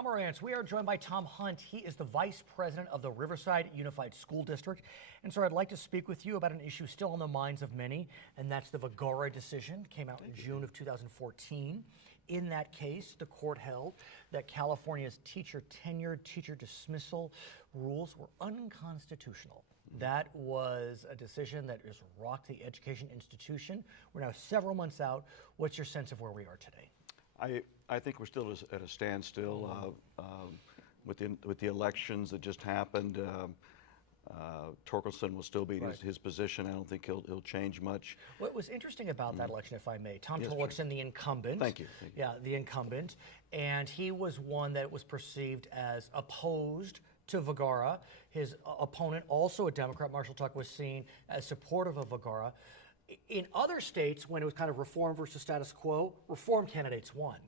Tom Morantz. We are joined by Tom Hunt. He is the Vice President of the Riverside Unified School District. And so I'd like to speak with you about an issue still on the minds of many, and that's the Vergara decision. It came out in June of 2014. In that case, the court held that California's teacher tenure, teacher dismissal rules were unconstitutional. That was a decision that has rocked the education institution. We're now several months out. What's your sense of where we are today? I think we're still at a standstill with the elections that just happened. Torkelson will still be in his position. I don't think he'll change much. What was interesting about that election, if I may, Tom Torkelson, the incumbent. Thank you. Yeah, the incumbent. And he was one that was perceived as opposed to Vergara. His opponent, also a Democrat, Marshall Tuck, was seen as supportive of Vergara. In other states, when it was kind of reform versus status quo, reform candidates won.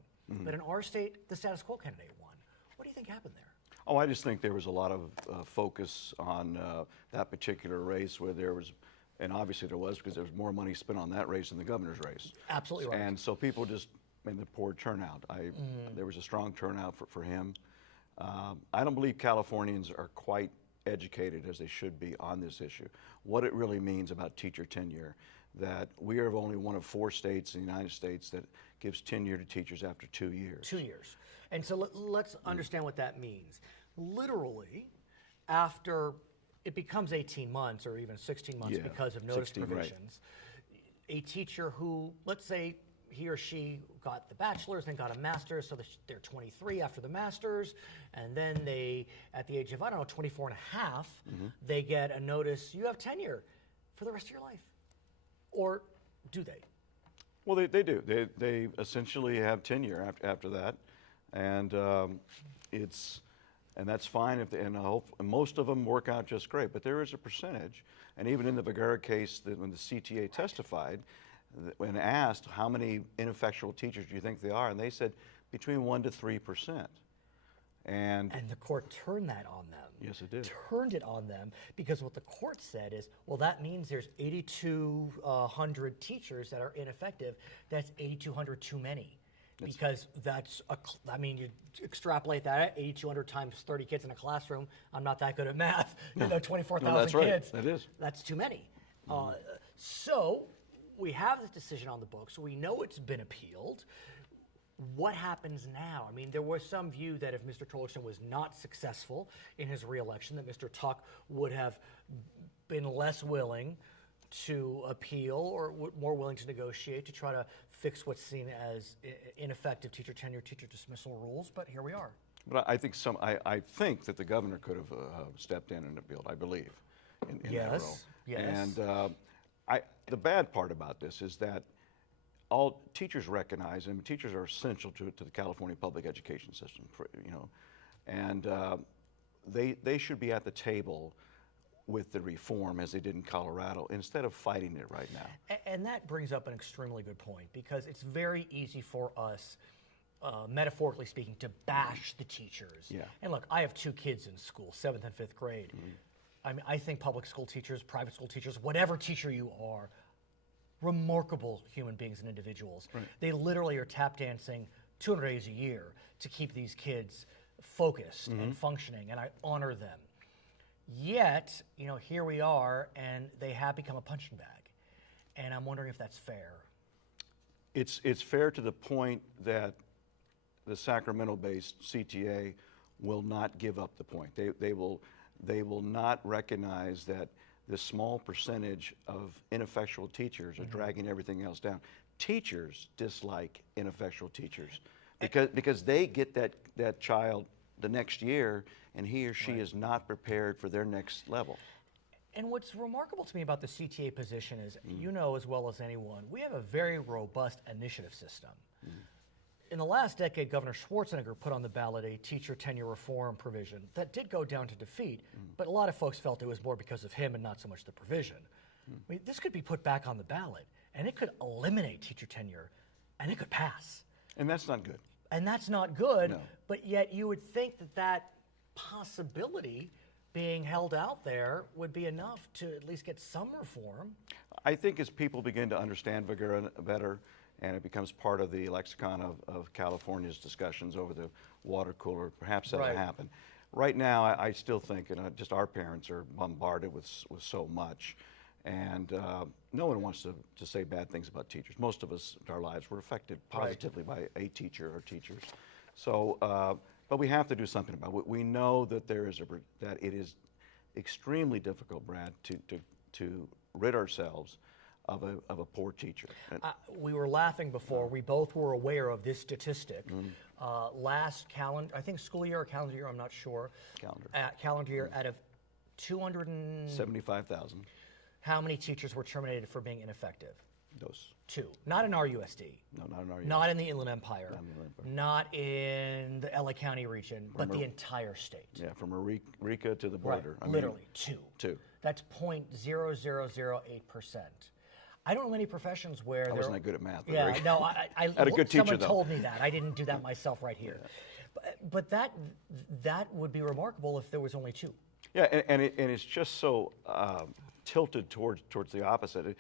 But in our state, the status quo candidate won. What do you think happened there? Oh, I just think there was a lot of focus on that particular race where there was, and obviously there was because there was more money spent on that race than the governor's race. Absolutely right. And so people just, the poor turnout. There was a strong turnout for him. I don't believe Californians are quite educated as they should be on this issue. What it really means about teacher tenure, that we are only one of 4 states in the United States that gives tenure to teachers after 2 years. 2 years. And so let's understand what that means. Literally, after it becomes 18 months or even 16 months because of notice 16, provisions, a teacher who, let's say, he or she got the bachelor's, then got a master's, so they're 23 after the master's, and then they, at the age of, 24 and a half, they get a notice, you have tenure for the rest of your life. Or do they? Well, they do. They essentially have tenure after that, and that's fine. And I hope most of them work out just great. But there is a percentage, and even in the Vergara case, that when the CTA testified, when asked how many ineffectual teachers do you think they are, and they said between 1% to 3%. And the court turned that on them. Yes, it did. Turned it on them because what the court said is, well, that means there's 8,200 teachers that are ineffective. That's 8,200 too many. Because you extrapolate that, 8,200 times 30 kids in a classroom. I'm not that good at math. 24,000 kids. That is. That's too many. So we have this decision on the books. We know it's been appealed. What happens now? I mean, there was some view that if Mr. Torkelson was not successful in his reelection, that Mr. Tuck would have been less willing to appeal or more willing to negotiate to try to fix what's seen as ineffective teacher tenure, teacher dismissal rules. But here we are. But I think I think that the governor could have stepped in and appealed. I believe in that role. Yes. And the bad part about this is that all teachers recognize, and teachers are essential to the California public education system, and they should be at the table with the reform as they did in Colorado instead of fighting it right now. And that brings up an extremely good point, because it's very easy for us, metaphorically speaking, to bash the teachers. Yeah. And look, I have 2 kids in school, 7th and 5th grade. I mean, I think public school teachers, private school teachers, whatever teacher you are, remarkable human beings and individuals. Right. They literally are tap dancing 200 days a year to keep these kids focused and functioning, and I honor them. Yet, here we are, and they have become a punching bag. And I'm wondering if that's fair. It's fair to the point that the Sacramento-based CTA will not give up the point. They will not recognize that this small percentage of ineffectual teachers are dragging everything else down. Teachers dislike ineffectual teachers because they get that child the next year, and he or she is not prepared for their next level. And what's remarkable to me about the CTA position is, as well as anyone, we have a very robust initiative system. In the last decade, Governor Schwarzenegger put on the ballot a teacher tenure reform provision that did go down to defeat, but a lot of folks felt it was more because of him and not so much the provision. I mean, this could be put back on the ballot, and it could eliminate teacher tenure, and it could pass. And that's not good. And that's not good, No. But yet you would think that possibility being held out there would be enough to at least get some reform. I think as people begin to understand Vergara better, and it becomes part of the lexicon of California's discussions over the water cooler. Perhaps that'll Right. happen. Right now, I still think, just our parents are bombarded with so much, and no one wants to say bad things about teachers. Most of us, in our lives, were affected positively by a teacher or teachers. So, but we have to do something about it. We know that that it is extremely difficult, Brad, to rid ourselves of a poor teacher. We were laughing before. We both were aware of this statistic. Last calendar, I think school year or calendar year, I'm not sure. Calendar year, out of 75,000. How many teachers were terminated for being ineffective? Those. 2. Not in our USD. No, not in our USD. Not in the Inland Empire. Not in the Inland Empire. Not in the LA County region, but the entire state. Yeah, from Eureka to the border. Right, literally, 2. 2. That's 0.0008%. I don't know many professions where I wasn't that good at math. Yeah, Rick. no, I had a good teacher, someone though. told me that. I didn't do that myself right here. But that would be remarkable if there was only 2. Yeah, and it's just so tilted towards the opposite.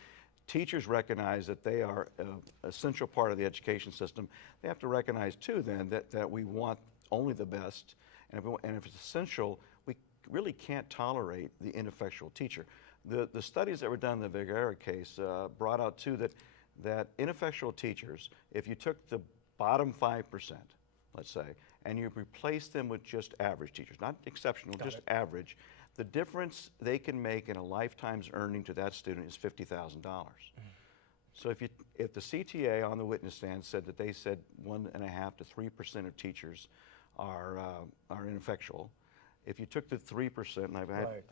Teachers recognize that they are an essential part of the education system. They have to recognize, too, then, that we want only the best, and if it's essential, we really can't tolerate the ineffectual teacher. The studies that were done in the Vergara case brought out, too, that ineffectual teachers, if you took the bottom 5%, let's say, and you replace them with just average teachers, not exceptional, just average, the difference they can make in a lifetime's earning to that student is $50,000. So if the CTA on the witness stand said that they said 1.5% to 3% of teachers are ineffectual, if you took the 3%, and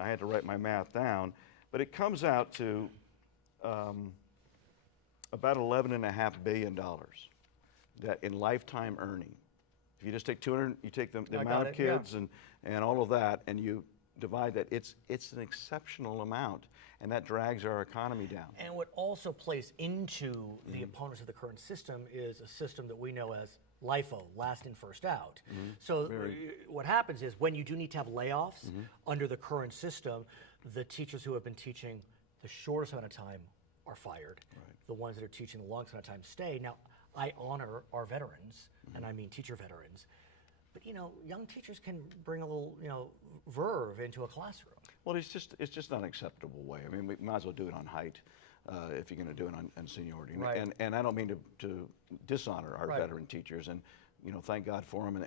I had to write my math down, but it comes out to about $11.5 billion that in lifetime earning. If you just take 200, you take the amount of kids and all of that, and you divide that, it's an exceptional amount, and that drags our economy down. And what also plays into the opponents of the current system is a system that we know as LIFO, last in, first out. So what happens is when you do need to have layoffs under the current system, the teachers who have been teaching the shortest amount of time are fired. The ones that are teaching the longest amount of time stay. Now, I honor our veterans, and I mean teacher veterans, but young teachers can bring a little, verve into a classroom. Well, it's just not an acceptable way. I mean, we might as well do it on height if you're going to do it on seniority. Right. And I don't mean to dishonor our veteran teachers, and thank God for them,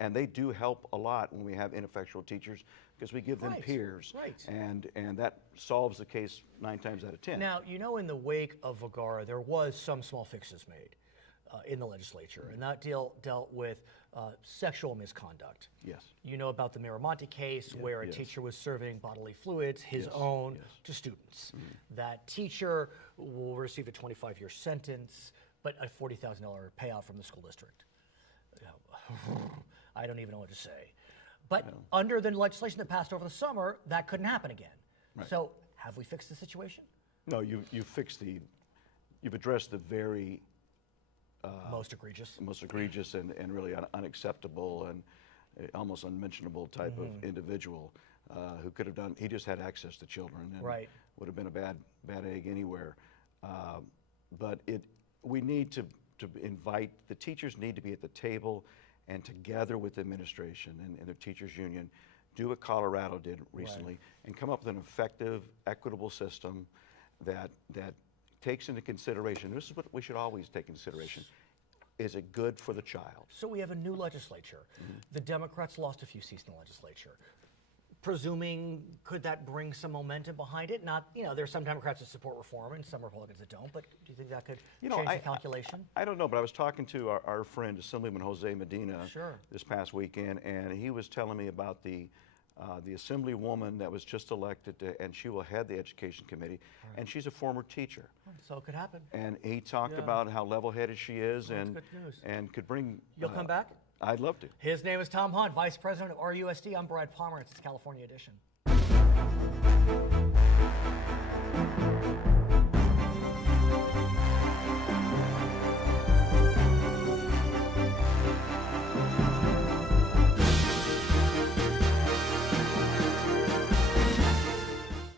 and they do help a lot when we have ineffectual teachers because we give them peers, and that solves the case 9 times out of 10. Now, in the wake of Vergara, there was some small fixes made in the legislature, and that dealt with sexual misconduct. Yes. You know about the Miramonte case where a teacher was serving bodily fluids, his own, to students. That teacher will receive a 25-year sentence, but a $40,000 payout from the school district. I don't even know what to say. But under the legislation that passed over the summer, that couldn't happen again. So have we fixed the situation? No, you've addressed the very most egregious and really unacceptable and almost unmentionable type of individual who could have done. He just had access to children and would have been a bad egg anywhere. But we need to invite the teachers. Need to be at the table and together with the administration and their teachers union, do what Colorado did recently and come up with an effective, equitable system that takes into consideration, this is what we should always take into consideration, is it good for the child? So we have a new legislature. The Democrats lost a few seats in the legislature. Presuming, could that bring some momentum behind it? Not, there's some Democrats that support reform and some Republicans that don't, but do you think that could change the calculation? I don't know, but I was talking to our friend, Assemblyman Jose Medina, this past weekend, and he was telling me about the assemblywoman that was just elected, and she will head the Education Committee, and she's a former teacher. So it could happen. And he talked about how level-headed she is and could bring... You'll come back? I'd love to. His name is Tom Hunt, Vice President of RUSD. I'm Brad Palmer. It's California Edition.